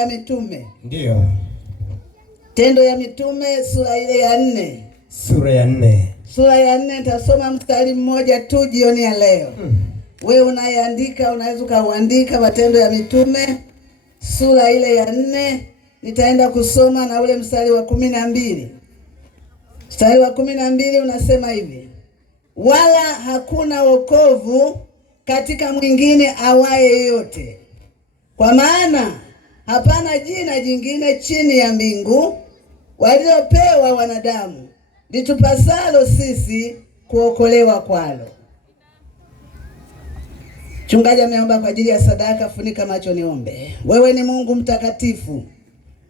ya Mitume. Ndiyo. Tendo ya Mitume sura ile ya 4. Sura ya 4. Sura ya 4 nitasoma mstari mmoja tu jioni ya leo. Wewe unayeandika unaweza kuandika Matendo ya Mitume sura ile ya 4. Nitaenda kusoma na ule mstari wa 12. Mstari wa 12 unasema hivi: wala hakuna wokovu katika mwingine awaye yote, kwa maana hapana jina jingine chini ya mbingu walilopewa wanadamu litupasalo sisi kuokolewa kwalo. Mchungaji ameomba kwa ajili ya sadaka. Funika macho niombe. Wewe ni Mungu mtakatifu,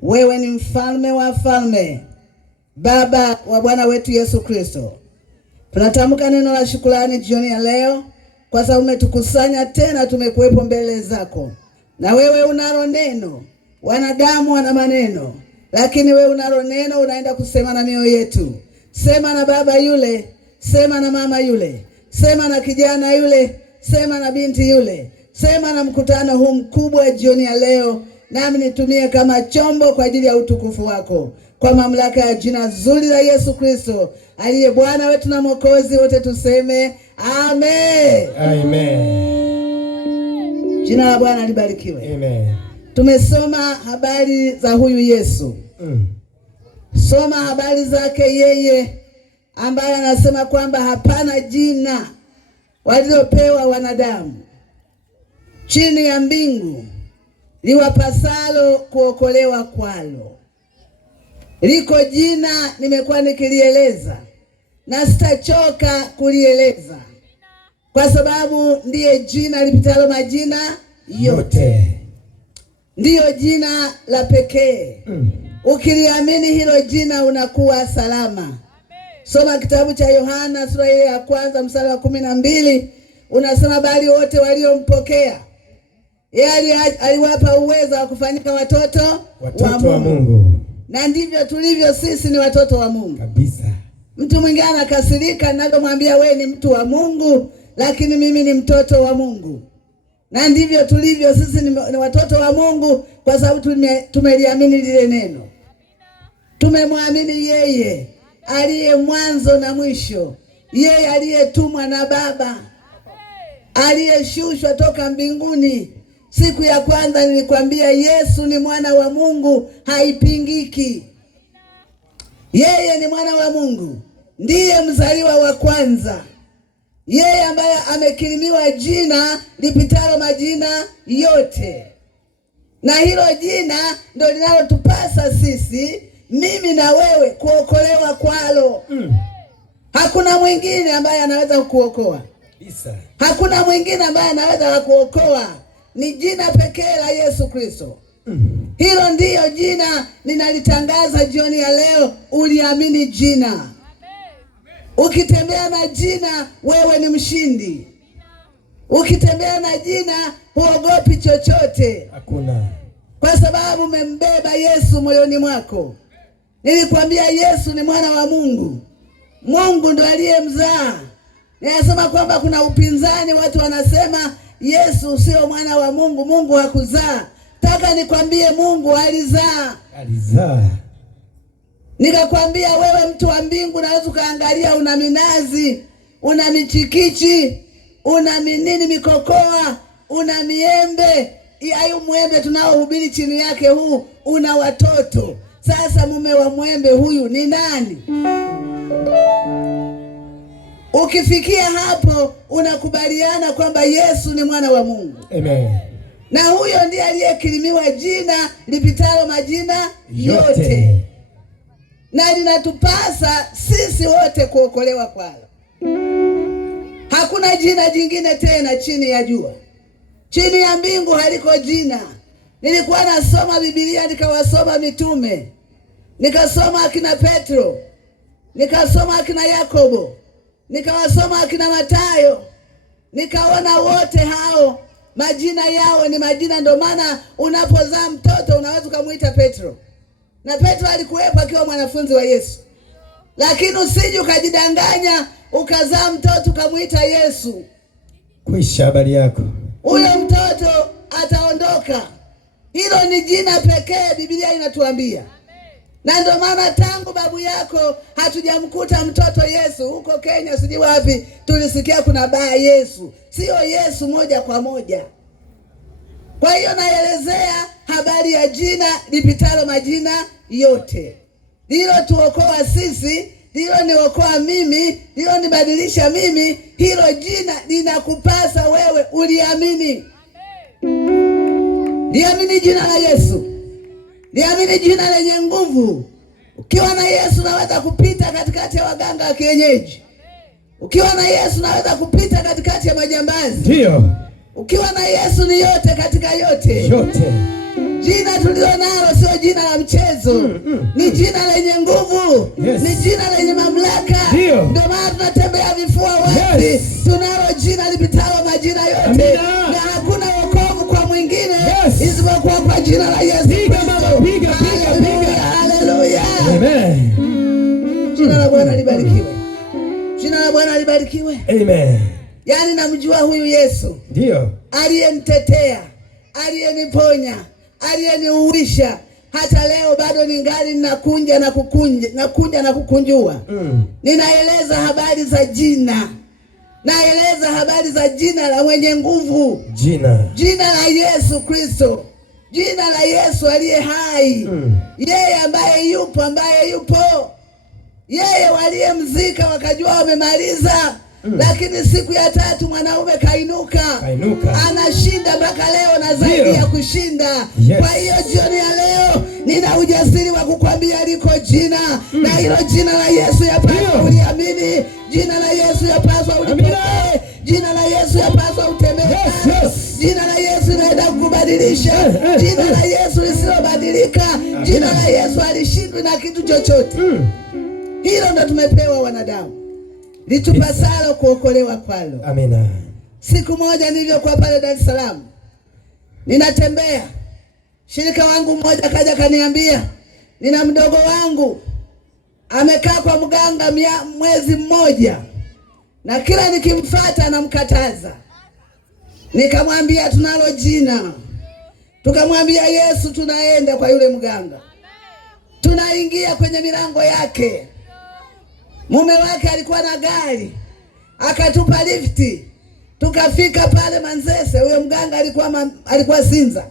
wewe ni mfalme wa falme, Baba wa Bwana wetu Yesu Kristo. Tunatamka neno la shukrani jioni ya leo kwa sababu umetukusanya tena, tumekuwepo mbele zako. Na wewe unalo neno, wanadamu wana maneno, lakini wewe unalo neno, unaenda kusema na mioyo yetu. Sema na baba yule, sema na mama yule, sema na kijana yule, sema na binti yule, sema na mkutano huu mkubwa jioni ya leo, nami nitumie kama chombo kwa ajili ya utukufu wako, kwa mamlaka ya jina zuri la Yesu Kristo aliye Bwana wetu na Mwokozi, wote tuseme amen. Amen. Jina la Bwana libarikiwe. Amen. Tumesoma habari za huyu Yesu. Soma habari zake yeye ambaye anasema kwamba hapana jina walilopewa wanadamu chini ya mbingu liwapasalo kuokolewa kwalo. Liko jina nimekuwa nikilieleza na sitachoka kulieleza, kwa sababu ndiye jina lipitalo majina yote. Ndiyo jina la pekee. Ukiliamini hilo jina unakuwa salama. Soma kitabu cha Yohana sura ile ya 1 mstari wa 12, unasema bali wote waliompokea yeye aliwapa uwezo wa kufanyika watoto wa Mungu. Na ndivyo tulivyo sisi, ni watoto wa Mungu kabisa. Mtu mwingine anakasirika ninapomwambia wewe ni mtu wa Mungu, lakini mimi ni mtoto wa Mungu. Na ndivyo tulivyo sisi, ni watoto wa Mungu kwa sababu tumeliamini lile neno. Tumemwamini yeye aliye mwanzo na mwisho, yeye aliyetumwa na Baba, aliyeshushwa toka mbinguni. Siku ya kwanza nilikwambia Yesu ni mwana wa Mungu, haipingiki. Yeye ni mwana wa Mungu, ndiye mzaliwa wa kwanza, yeye ambaye amekirimiwa jina lipitalo majina yote. Na hilo jina ndio linalotupasa sisi, mimi na wewe, kuokolewa kwalo. Hakuna mwingine ambaye anaweza kukuokoa. Hakuna mwingine ambaye anaweza kukuokoa. Ni jina pekee la Yesu Kristo. Hilo ndiyo jina ninalitangaza jioni ya leo. Uliamini jina. Ukitembea na jina, wewe ni mshindi. Ukitembea na jina, huogopi chochote. Hakuna. Kwa sababu umembeba Yesu moyoni mwako. Nilikwambia Yesu ni mwana wa Mungu. Mungu ndo aliyemzaa. Ninasema kwamba kuna upinzani, watu wanasema Yesu sio mwana wa Mungu, Mungu hakuzaa. Taka nikwambie Mungu alizaa. Alizaa. Nikakwambia wewe mtu wa mbingu, naweza kaangalia una minazi, una michikichi, una minini mikokoa, una miembe. Hayo mwembe tunaohubiri chini yake huu una watoto. Sasa mume wa mwembe huyu ni nani? Ukifikia hapo unakubaliana kwamba Yesu ni mwana wa Mungu. Amen. Na huyo ndiye aliyekirimiwa jina lipitalo majina yote. Na linatupasa sisi wote kuokolewa kwalo. Hakuna jina jingine tena chini ya jua. Chini ya mbingu haliko jina. Nilikuwa nasoma Biblia, nikawasoma mitume, nikasoma akina Petro, nikasoma akina Yakobo, nikawasoma akina Mathayo, nikaona wote hao majina yao ni majina. Ndio maana unapozaa mtoto unaweza kumuita Petro. Na Petro alikuwepo akiwa mwanafunzi wa Yesu. Lakini usije ukajidanganya ukazaa mtoto ukamuita Yesu. Kwisha habari yako. Huyo mtoto ataondoka. Hilo ni jina pekee Biblia inatuambia. Na ndio maana tangu babu yako hatujamkuta mtoto Yesu. Huko Kenya sijui wapi tulisikia kuna baa Yesu. Sio Yesu moja kwa moja. Kwa hiyo naelezea habari ya jina lipitalo majina yote. Hilo tuokoa sisi, hilo niokoa mimi, hilo nibadilisha mimi. Hilo jina linakupasa wewe uliamini. Liamini jina la Yesu. Liamini jina lenye nguvu. Ukiwa na Yesu naweza kupita katikati ya waganga wa kienyeji. Ukiwa na Yesu naweza kupita katikati ya majambazi. Ndio. Ukiwa na Yesu ni yote katika yote. Yote. Jina tulilonalo sio jina la mchezo. Ni jina lenye nguvu. Yes. Ni jina lenye mamlaka. Ndio maana tunatembea vifua wazi. Yes. Tunalo jina lipitalo majina yote. Amina. Na hakuna wokovu kwa mwingine. Yes. Isipokuwa kwa jina la Yesu. Piga mama, piga. Haleluya. Amen. Jina la Bwana libarikiwe. Jina la Bwana libarikiwe. Amen. Yaani namjua huyu Yesu. Ndio. Aliyenitetea, aliyeniponya, aliyeniuisha. Hata leo bado ningali ninakunja na kukunjua. Ninaeleza habari za jina. Naeleza habari za jina la mwenye nguvu. Jina la Yesu Kristo. Jina la Yesu aliye hai. Yeye ambaye yupo. Yeye waliyemzika wakajua wamemaliza. Lakini siku ya tatu mwanaume kainuka. Anashinda mpaka leo na zaidi ya kushinda. Yes. Kwa hiyo jioni ya leo nina ujasiri wa kukwambia liko jina. Na hilo jina la Yesu yapaswa uliamini. Jina la Yesu yapaswa ulipokee. Jina la Yesu yapaswa utembee. Yes. Jina la Yesu inaenda kukubadilisha. Jina la Yesu lisilobadilika. Jina la Yesu halishindwi na kitu chochote. Hilo ndo tumepewa wanadamu. Litupasalo kuokolewa kwalo. Amina. Siku moja nilivyokuwa pale Dar es Salaam, ninatembea, shirika wangu mmoja kaja kaniambia, nina mdogo wangu amekaa kwa mganga mwezi mmoja, na kila nikimfuata namkataza. Nikamwambia tunalo jina. Tukamwambia Yesu, tunaenda kwa yule mganga. Tunaingia kwenye milango yake. Mume wake alikuwa na gari, akatupa lifti, tukafika pale Manzese. Huyo mganga alikuwa Sinza.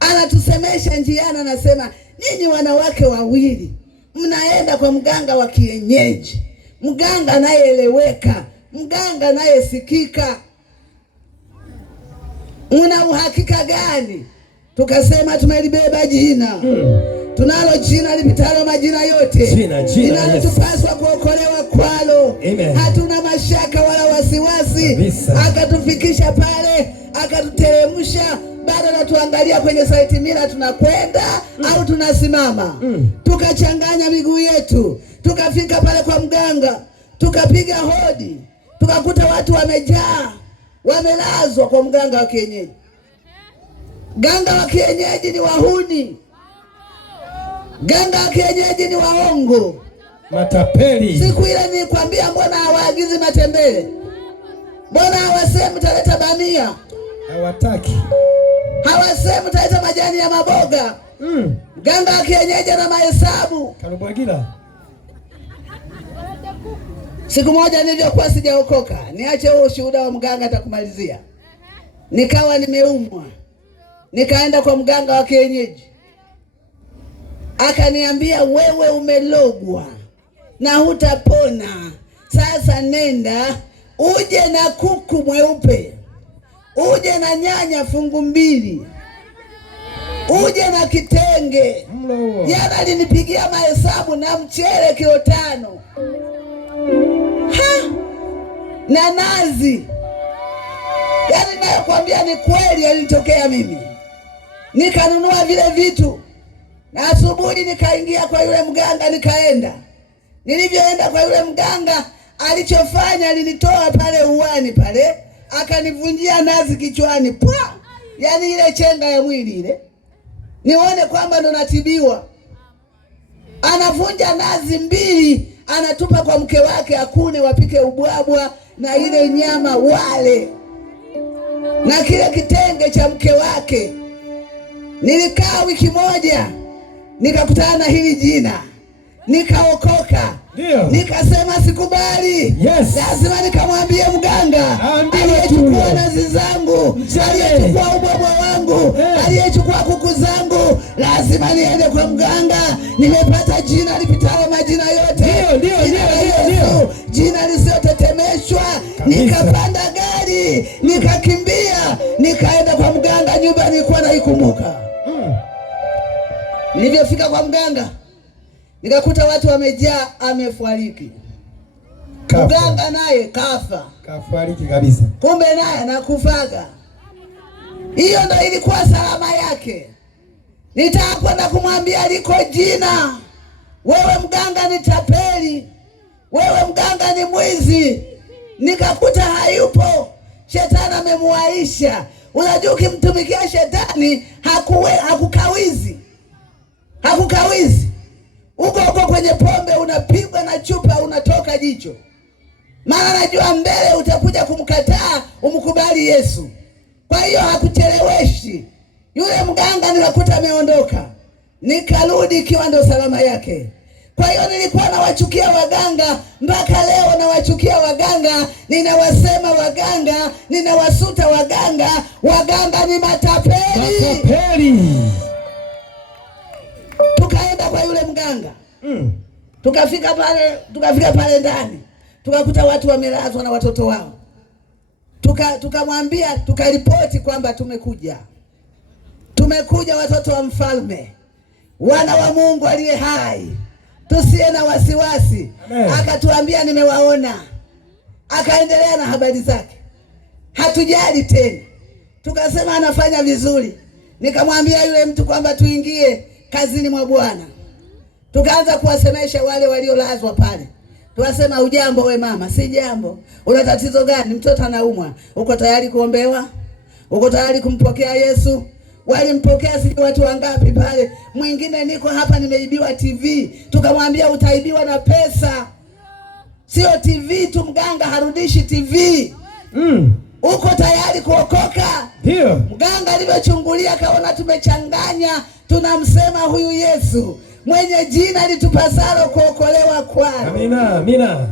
Anatusemesha njiani, anasema nyinyi wanawake wawili mnaenda kwa mganga wa kienyeji, mganga anayeeleweka, mganga anayesikika, una uhakika gani? Tukasema tumelibeba jina. Tunalo jina lipitalo majina yote. Linalotupaswa kuokolewa kwalo. Amen. Hatuna mashaka wala wasiwasi. Akatufikisha pale, akatuteremsha. Bado natuangalia kwenye saiti mila tunakwenda au tunasimama. Tukachanganya miguu yetu. Tukafika pale kwa mganga. Tukapiga hodi. Tukakuta watu wamejaa, wamelazwa kwa mganga wa kienyeji. Ganga wa kienyeji ni wahuni. Ganga wa kienyeji ni waongo, matapeli. Siku ile nilikwambia mbona hawaagizi matembele? Mbona hawasemi taleta bamia? Hawataki. Hawasemi taleta majani ya maboga. Ganga wa kienyeji na mahesabu. Kalubwagira. Siku moja nilivyokuwa sijaokoka, niache huo ushuhuda wa mganga atakumalizia. Nikawa nimeumwa. Nikaenda kwa mganga wa kienyeji. Akaniambia wewe umelogwa na hutapona. Sasa nenda uje na kuku mweupe, uje na nyanya fungu 2, uje na kitenge. Jana alinipigia mahesabu na mchele kilo 5. Na nazi. Yaani nakwambia ni kweli alinitokea mimi. Nikanunua vile vitu. Na asubuhi nikaingia kwa yule mganga nikaenda. Nilivyoenda kwa yule mganga, alichofanya alinitoa pale uwani pale, akanivunjia nazi kichwani. Pwa! Yaani ile chenga ya mwili ile. Nione kwamba ndo natibiwa. Anavunja nazi 2, anatupa kwa mke wake akune wapike ubwabwa na ile nyama wale. Na kile kitenge cha mke wake Nilikaa wiki moja nikakutana na hili jina, nikaokoka. Nikasema sikubali. Yes. Lazima nikamwambie mganga aliyechukua nazi zangu, aliyechukua ubwabwa wangu, aliyechukua kuku zangu, lazima niende kwa mganga. Nimepata jina lipitalo majina yote, jina lisiotetemeshwa. Nikapanda gari, nikakimbia, nikaenda kwa mganga. Nyumba nilikuwa naikumbuka. Nilivyofika kwa mganga nikakuta watu wamejaa, amefariki. Mganga naye kafariki kabisa. Kumbe naye anakufaga. Hiyo ndio ilikuwa salama yake. Nitaka kwenda kumwambia liko jina, wewe mganga ni tapeli, wewe mganga ni mwizi. Nikakuta hayupo, shetani amemuaisha. Unajua ukimtumikia shetani hakukawizi. Uko kwenye pombe, unapigwa na chupa, unatoka jicho. Maana najua mbele utakuja kumkataa, umkubali Yesu. Kwa hiyo hakucheleweshi. Yule mganga nikakuta ameondoka, nikarudi ikiwa ndio salama yake. Kwa hiyo nilikuwa nawachukia waganga, mpaka leo nawachukia waganga. Ninawasema waganga, ninawasuta waganga. Waganga ni matapeli. Tukaenda kwa yule mganga. Tukafika pale ndani, tukakuta watu wamelazwa na watoto wao. Tukamwambia, tukaripoti kwamba tumekuja watoto wa mfalme, wana wa Mungu aliye hai, tusiye na wasiwasi. Akatuambia nimewaona, akaendelea na habari zake. Hatujali tena, tukasema anafanya vizuri. Nikamwambia yule mtu kwamba tuingie kazini mwa Bwana. Tukaanza kuwasemesha wale waliolazwa pale. Tuwasema, ujambo we mama? Si jambo. Una tatizo gani? Mtoto anaumwa. Uko tayari kuombewa? Uko tayari kumpokea Yesu? Walimpokea sisi watu wangapi pale? Mwingine, niko hapa nimeibiwa TV. Tukamwambia utaibiwa na pesa, sio TV tu. Mganga harudishi TV. Uko tayari kuokoka? Ndio. Mganga alivyochungulia kaona tumechanganya, tunamsema huyu Yesu mwenye jina litupasalo kuokolewa kwalo. Amina.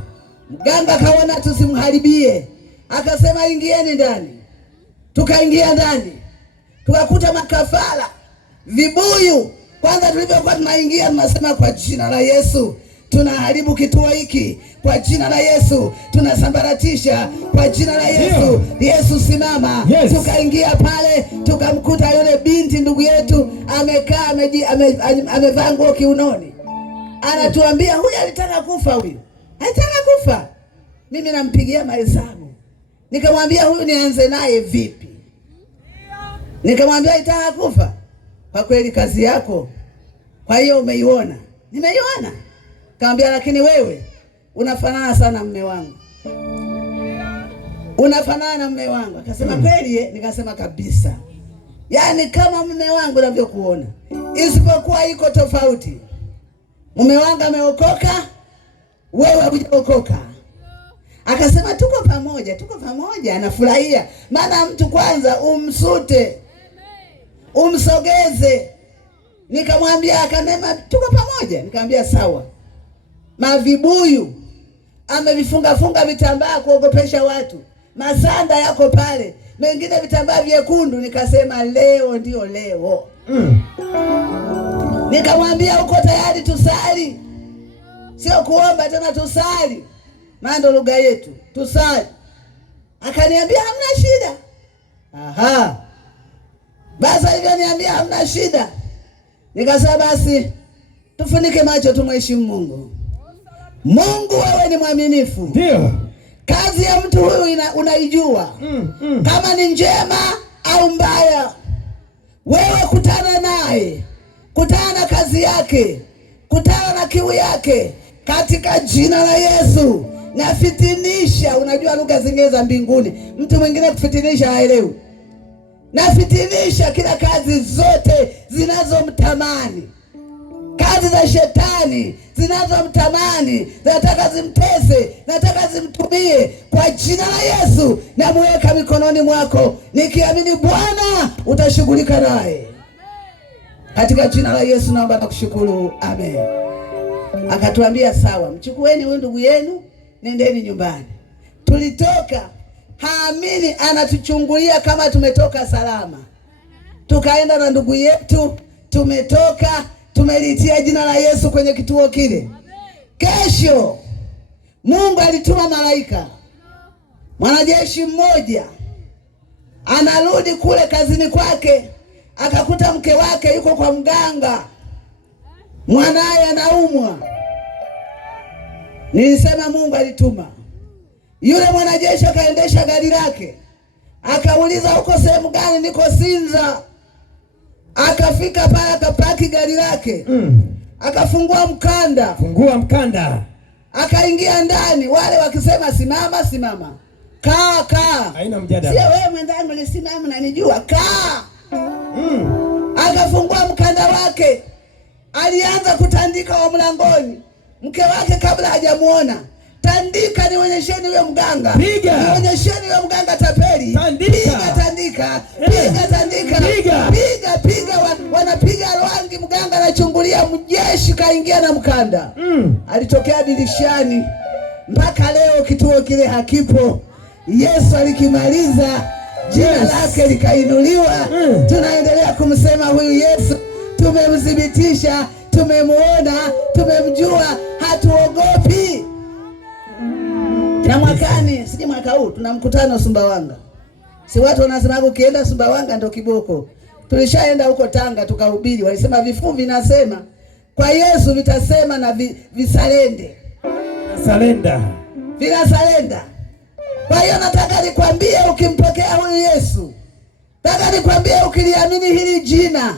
Mganga kaona tusimharibie, akasema ingieni ndani. Tukaingia ndani, tukakuta makafara, vibuyu. Kwanza tulivyokuwa tunaingia tunasema kwa jina la Yesu tunaharibu kituo hiki, kwa jina la Yesu tunasambaratisha, kwa jina la Yesu. Yesu simama. Tukaingia pale, tukamkuta yule binti ndugu yetu amekaa, amevaa nguo kiunoni. Anatuambia huyu alitaka kufa, huyu alitaka kufa. Mimi nampigia mahesabu, nikamwambia huyu nianze naye vipi? Nikamwambia alitaka kufa. Kwa kweli kazi yako, kwa hiyo umeiona? Nimeiona. Kaambia lakini wewe unafanana sana mume wangu, unafanana na mume wangu. Akasema kweli? Nikasema kabisa, yaani kama mume wangu ninavyokuona, isipokuwa iko tofauti. Mume wangu ameokoka, wewe hujaokoka. Akasema tuko pamoja. Anafurahia, maana mtu kwanza umsute, umsogeze. Nikamwambia, akanema tuko pamoja. Nikamwambia sawa. Mavibuyu amevifunga vitambaa kuogopesha watu, masanda yako pale, mengine vitambaa vyekundu. Nikasema leo ndio leo. Nikamwambia uko tayari tusali? Sio kuomba tena, tusali, maana ndo lugha yetu, tusali. Akaniambia hamna shida. Basi hivyo niambia hamna shida. Nikasema basi tufunike macho, tumheshimu Mungu. Mungu, wewe ni mwaminifu. Ndio. Kazi ya mtu huyu unaijua. Kama ni njema au mbaya. Wewe kutana naye, kutana na kazi yake, kutana na kiu yake, katika jina la Yesu. Na fitinisha, unajua lugha zingine za mbinguni, mtu mwingine kufitinisha haelewi. Na fitinisha kila kazi zote zinazomtamani, kazi za shetani zinazomtamani, nataka zimtese, nataka zimtumie, kwa jina la Yesu namuweka mikononi mwako, nikiamini Bwana utashughulika naye. Katika jina la Yesu naomba na kushukuru, amen. Akatuambia sawa, mchukueni huyu ndugu yenu, nendeni nyumbani. Tulitoka, haamini anatuchungulia kama tumetoka salama. Tukaenda na ndugu yetu, tumetoka, tumelitia jina la Yesu kwenye kituo kile. Kesho Mungu alituma malaika, mwanajeshi mmoja anarudi kule kazini kwake, akakuta mke wake yuko kwa mganga, mwanaye anaumwa. Nilisema Mungu alituma. Yule mwanajeshi akaendesha gari lake, akauliza uko sehemu gani? Niko Sinza. Akafika pale, akapaki gari lake, akafungua mkanda, akaingia ndani, wale wakisema simama, simama, kaa. Haina mjadala. Sio wewe mwenzangu ni simama na nijua, kaa. Akafungua mkanda wake, alianza kutandika wa mlangoni. Mke wake kabla hajamuona, tandika, nionyesheni huyo mganga, nionyesheni huyo mganga tapeli, tandika, piga. Wanapiga rangi, mganga anachungulia, mjeshi kaingia na mkanda. Alitokea dirishani. Mpaka leo kituo kile hakipo. Yesu alikimaliza, jina lake likainuliwa. Tunaendelea kumsema huyu Yesu, tumemthibitisha, tumemuona, tumemjua, hatuogopi. Na mwakani, sije mwaka huu, tuna mkutano Sumbawanga. Si watu wanasema ukienda Sumbawanga ndo kiboko. Tulishaenda huko Tanga tukahubiri, walisema vifuu vinasema kwa Yesu vitasema na visalende. Vinasalenda. Kwa hiyo nataka nikwambie, ukimpokea huyu Yesu, nataka nikwambie, ukiliamini hili jina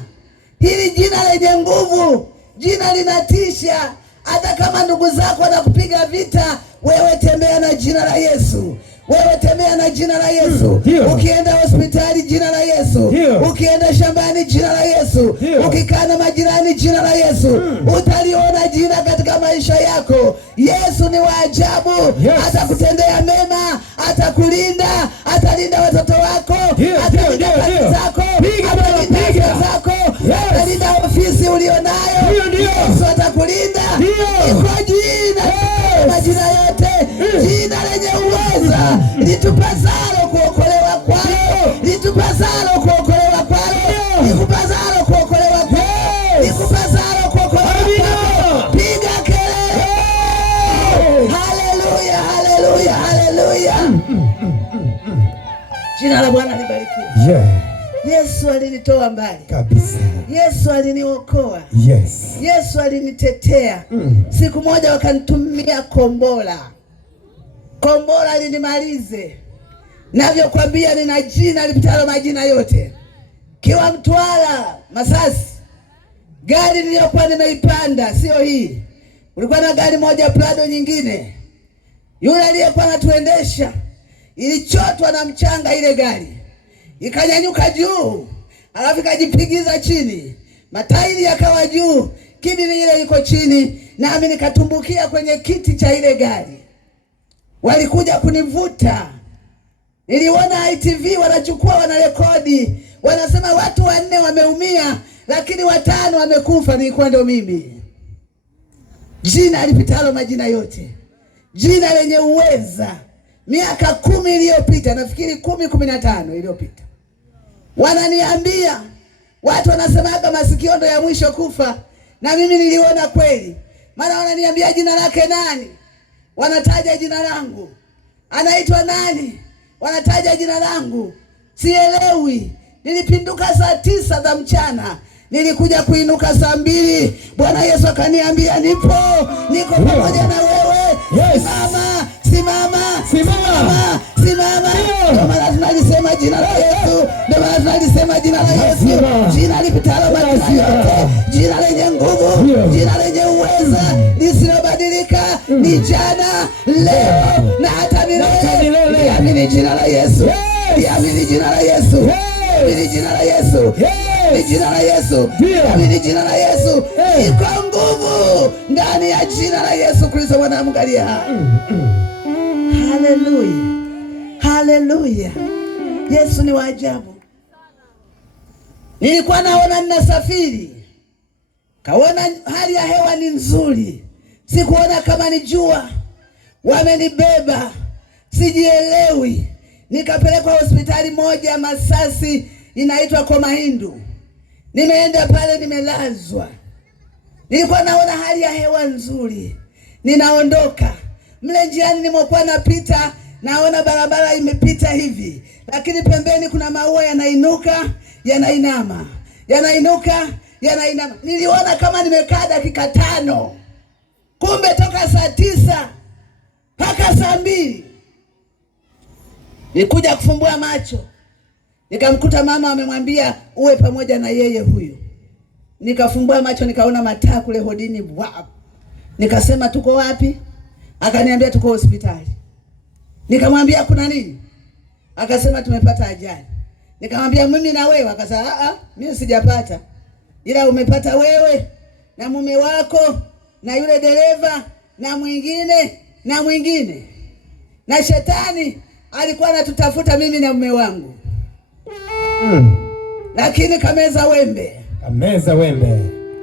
lenye nguvu, jina linatisha. Hata kama ndugu zako wanakupiga vita, wewe tembea na jina la Yesu. Wewe tembea na jina la Yesu. Ukienda hospitali, jina la Yesu. Ukienda shambani, jina la Yesu. Ukikaa na majirani, jina la Yesu. Utaliona jina katika maisha yako. Yesu ni wa ajabu. Atakutendea mema, atakulinda, atalinda watoto wako, atalinda kazi zako, atalinda afya zako, atalinda ofisi ulionayo. Yesu atakulinda. Iko jina, majina yote, jina lenye uweza, litupasalo kuokolewa kwalo, litupasalo kuokolewa kwalo, likupasalo kuokolewa kwalo, likupasalo kuokolewa kwalo. Piga kelele! Haleluya, haleluya, haleluya! Jina la Bwana libarikiwe. Yesu alinitoa mbali kabisa. Yesu aliniokoa. Yesu alinitetea. Siku moja wakanitumia kombola linimalize. Navyokwambia, nina jina lipitalo majina yote. Kiwa Mtwara, Masasi, gari niliyokuwa nimeipanda sio hii. Ulikuwa na gari moja Prado nyingine. Yule aliyekuwa anatuendesha, ilichotwa na mchanga ile gari, ikanyanyuka juu, alafu ikajipigiza chini, matairi yakawa juu, kidini ile iko chini, nami nikatumbukia kwenye kiti cha ile gari. Walikuja kunivuta. Niliona ITV wanachukua, wanarekodi, wanasema watu 4 wameumia, lakini 5 wamekufa. Nilikuwa ndio mimi. Jina lipitalo majina yote, jina lenye uweza. Miaka 10 iliyopita, nafikiri 15 iliyopita, wananiambia watu wanasemaga masikio ndo ya mwisho kufa, na mimi niliona kweli. Maana wananiambia jina lake nani, wanataja jina langu. Anaitwa nani, wanataja jina langu. Sielewi. Nilipinduka saa 9 za mchana, nilikuja kuinuka saa 2. Bwana Yesu akaniambia niko pamoja na wewe. Simama. Ndio maana tunalisema jina la Yesu. Jina lipitalo majina yote, jina lenye nguvu, jina lenye uweza, lisilobadilika, ni jana, leo na hata milele. Liamini jina la Yesu. Liamini jina la Yesu. Liamini jina la Yesu. Jina la Yesu. Liamini jina la Yesu. Iko nguvu ndani ya jina la Yesu Kristo Bwana wa Mungu aliye hai. Haleluya. Haleluya. Yesu ni wa ajabu. Nilikuwa naona ninasafiri, kaona hali ya hewa ni nzuri, sikuona kama ni jua, wamenibeba sijielewi, nikapelekwa hospitali moja Masasi inaitwa Komahindu. Nimeenda pale, nimelazwa. Nilikuwa naona hali ya hewa nzuri, ninaondoka mle njiani, nimokuwa napita naona barabara imepita hivi, lakini pembeni kuna maua yanainuka yanainama, yanainuka yanainama. Niliona kama nimekaa dakika 5, kumbe toka saa 9 mpaka saa 2. Nikuja kufumbua macho, nikamkuta mama amemwambia uwe pamoja na yeye huyu. Nikafumbua macho, nikaona mataa kule hodini. Wow. Nikasema tuko wapi? Akaniambia tuko hospitali. Nikamwambia kuna nini? Akasema tumepata ajali. Nikamwambia mimi na wewe? Akasema mimi sijapata, ila umepata wewe na mume wako na yule dereva na mwingine na mwingine, na shetani alikuwa anatutafuta mimi na mume wangu. Lakini kameza wembe.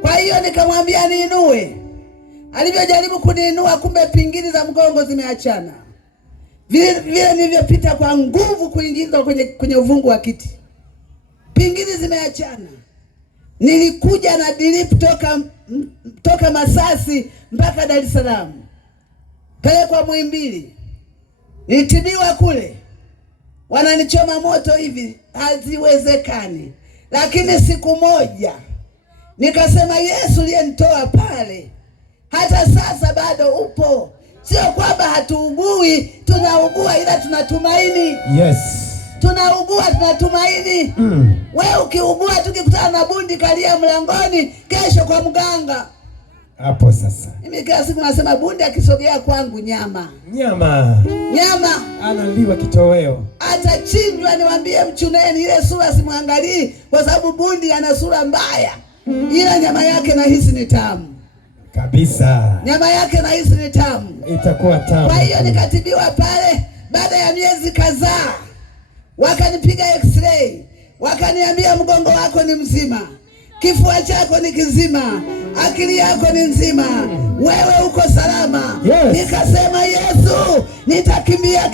Kwa hiyo nikamwambia niinue. Alivyojaribu kuniinua, kumbe pingili za mgongo zimeachana. Vile nilivyopita kwa nguvu kuingizwa kwenye uvungu wa kiti, pingili zimeachana. Nilikuja na drip toka Masasi mpaka Dar es Salaam, pelekwa Muhimbili, nilitibiwa kule. Wananichoma moto hivi, haziwezekani. Lakini siku moja nikasema, Yesu aliyenitoa pale hata sasa bado upo. Sio kwamba hatuugui, tunaugua ila tunatumaini. Yes. Tunaugua, tunatumaini. Wewe ukiugua, tukikutana na bundi kalia mlangoni, kesho kwa mganga. Hapo sasa. Mimi kila siku nasema bundi akisogea kwangu, nyama analiwa kitoweo, atachinjwa. Niwaambie mchuneni, ile sura simwangalii, kwa sababu bundi ana sura mbaya, ila nyama yake nahisi ni tamu kabisa. Nyama yake nahisi ni tamu, itakuwa tamu. Kwa hiyo nikatibiwa pale. Baada ya miezi kadhaa wakanipiga x-ray, wakaniambia mgongo wako ni mzima, kifua chako ni kizima, akili yako ni nzima, wewe uko salama. Yes. Nikasema Yesu, nitakimbia,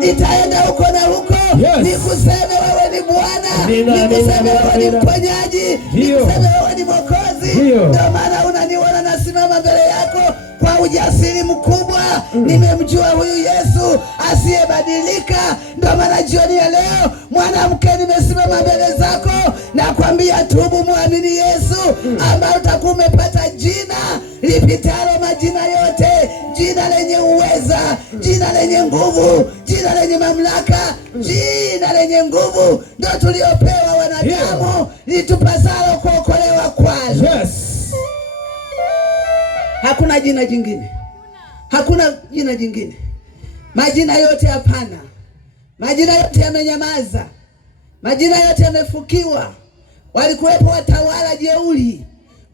nitaenda huko na huko. Yes. Nikuseme wewe ni Bwana, nikuseme wewe ni mponyaji, nikuseme wewe ni Mwokozi. Ndio maana unaniona nasimama mbele yako kwa ujasiri mkubwa. Nimemjua huyu Yesu asiyebadilika. Ndio maana jioni ya leo, mwanamke, nimesimama mbele zako na kwambia tubu, muamini Yesu, ambaye utakuwa umepata jina lipitalo majina yote, jina lenye uweza, jina lenye nguvu, jina lenye mamlaka, jina lenye nguvu. Ndio tuliopewa wanadamu, litupasalo kuokolewa kwalo. Yes. Hakuna jina jingine, hakuna jina jingine. Majina yote hapana, majina yote yamenyamaza, majina yote yamefukiwa. Walikuwepo watawala jeuri,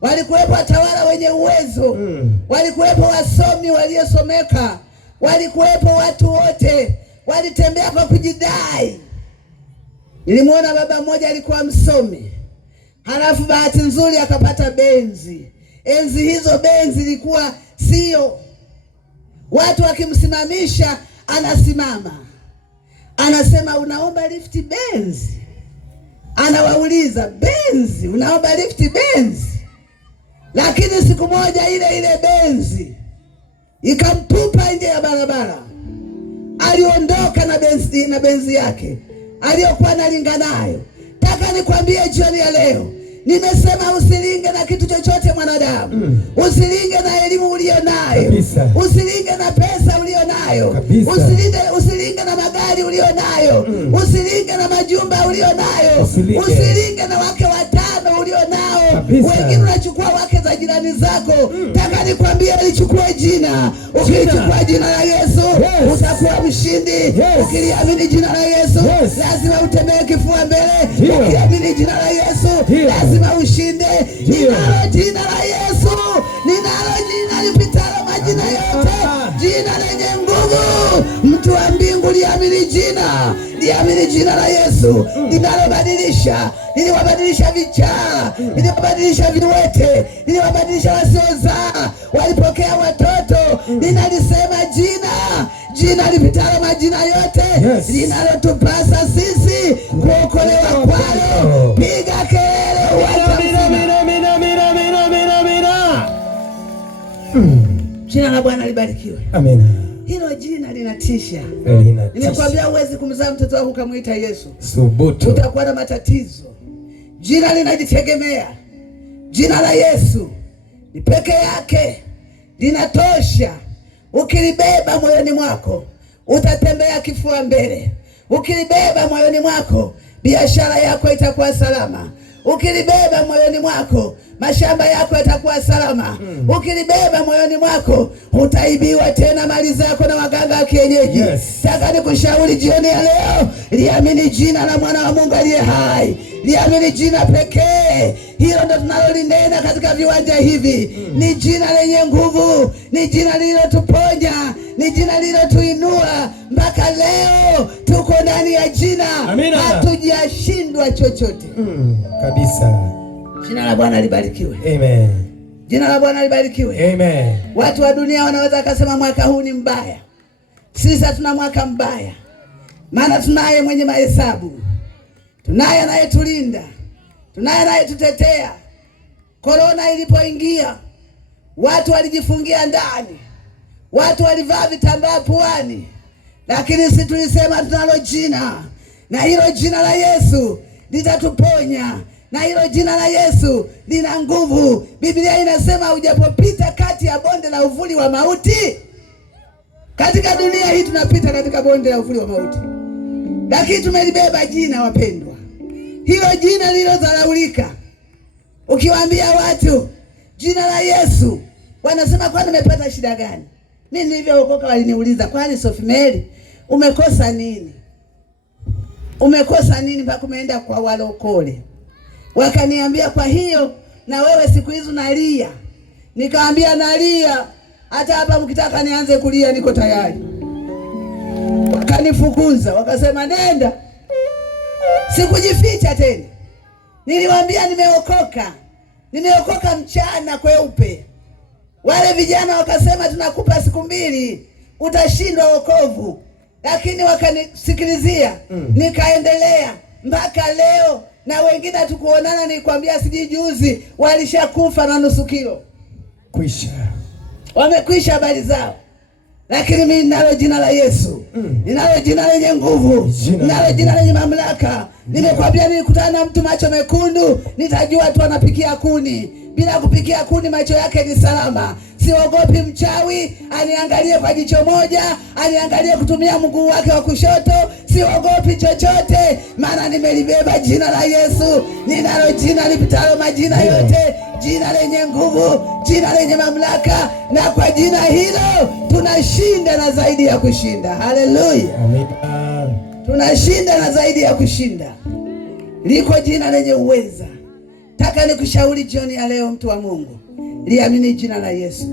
walikuwepo watawala wenye uwezo, walikuwepo wasomi waliosomeka, walikuwepo watu wote walitembea kwa kujidai. Nilimwona baba mmoja alikuwa msomi, halafu bahati nzuri akapata benzi. Enzi hizo benzi ilikuwa sio watu wakimsimamisha anasimama, anasema unaomba lifti benzi. Anawauliza benzi, unaomba lifti benzi? Lakini siku moja ile benzi ikamtupa nje ya barabara. Aliondoka na benzi yake aliyokuwa analinga nayo. Taka nikwambie jioni ya leo, nimesema usilinge na kitu chochote mwanadamu. Usilinge na elimu ulionayo, usilinge na pesa ulionayo, usilinge na magari ulionayo, usilinge na majumba ulionayo, usilinge na wake 5 ulionao. Wengine unachukua wake za jirani zako. Taka nikwambie, lichukue jina. Ukichukua jina la Yesu, utakuwa mshindi. Ukiliamini jina la Yesu, lazima utembee kifua mbele. Ukiamini jina la Yesu, lazima ushinde. Ninalo jina la Yesu, ninalo jina lipitalo majina yote, jina lenye nguvu. Mtu wa mbingu liamini jina, liamini jina la Yesu linalobadilisha, liliwabadilisha vichaa, liliwabadilisha viwete, liliwabadilisha wasiozaa, walipokea watoto. Linalisema jina lipitalo majina yote, linalotupasa sisi kuokolewa kwalo. Piga kelele jina la Bwana libarikiwe. Amina. Hilo jina linatisha. Nilikwambia huwezi kumzaa mtoto wako ukamwita Yesu. Subutu. Utakuwa na matatizo. Jina linajitegemea. Jina la Yesu ni peke yake linatosha. Ukilibeba moyoni mwako utatembea kifua mbele. Ukilibeba moyoni mwako biashara yako itakuwa salama. Ukilibeba moyoni mwako mashamba yako yatakuwa salama. Ukilibeba moyoni mwako utaibiwa tena mali zako na waganga wa kienyeji. Nataka nikushauri jioni ya leo, liamini jina la mwana wa Mungu aliye hai. Liamini jina pekee. Hilo ndo tunalolinena katika viwanja hivi. Ni jina lenye nguvu, ni jina lililotuponya, ni jina lililotuinua mpaka leo tuko ndani ya jina. Hatujashindwa chochote. Kabisa. Jina la Bwana libarikiwe. Amen. Jina la Bwana libarikiwe. Amen. Watu wa dunia wanaweza kusema mwaka huu ni mbaya. Sisi hatuna mwaka mbaya. Maana tunaye mwenye mahesabu. Tunaye anayetulinda. Tunaye anayetutetea. Korona ilipoingia, watu walijifungia ndani. Watu walivaa vitambaa puani. Lakini sisi tulisema tunalo jina. Na hilo jina la Yesu litatuponya. Na hilo jina la Yesu lina nguvu. Biblia inasema ujapopita kati ya bonde la uvuli wa mauti. Katika dunia hii tunapita katika bonde la uvuli wa mauti, lakini tumelibeba jina, wapendwa. Hilo jina lililodharaulika. Ukiwaambia watu jina la Yesu, wanasema kwani nimepata shida gani? Mimi nilivyookoka waliniuliza, kwani Sofimeli umekosa nini? Umekosa nini mpaka umeenda kwa walokole? Wakaniambia kwa hiyo na wewe siku hizo nalia. Nikaambia nalia, hata hapa mkitaka nianze kulia niko tayari. Wakanifukuza, wakasema nenda. Sikujificha tena. Niliwaambia nimeokoka. Nimeokoka mchana kweupe. Wale vijana wakasema tunakupa siku 2 utashindwa wokovu. Lakini wakanisikilizia. Nikaendelea mpaka leo. Na wengine tukuonana nikwambia siji juzi walishakufa na nusu kilo. Kwisha. Wamekwisha habari zao. Lakini mimi ninalo jina la Yesu. Ninalo jina lenye nguvu. Ninalo jina lenye mamlaka. Nimekwambia nilikutana na mtu macho mekundu, nitajua tu anapikia kuni. Bila kupikia kuni macho yake ni salama. Siogopi mchawi aniangalie kwa jicho moja, aniangalie kutumia mguu wake wa kushoto. Siogopi chochote, maana nimelibeba jina la Yesu. Ninalo jina lipitalo majina yote, jina lenye nguvu, jina lenye mamlaka, na kwa jina hilo tunashinda na zaidi ya kushinda. Haleluya. Amina. Tunashinda na zaidi ya kushinda. Liko jina lenye uweza. Taka nikushauri jioni ya leo, mtu wa Mungu, liamini jina la Yesu.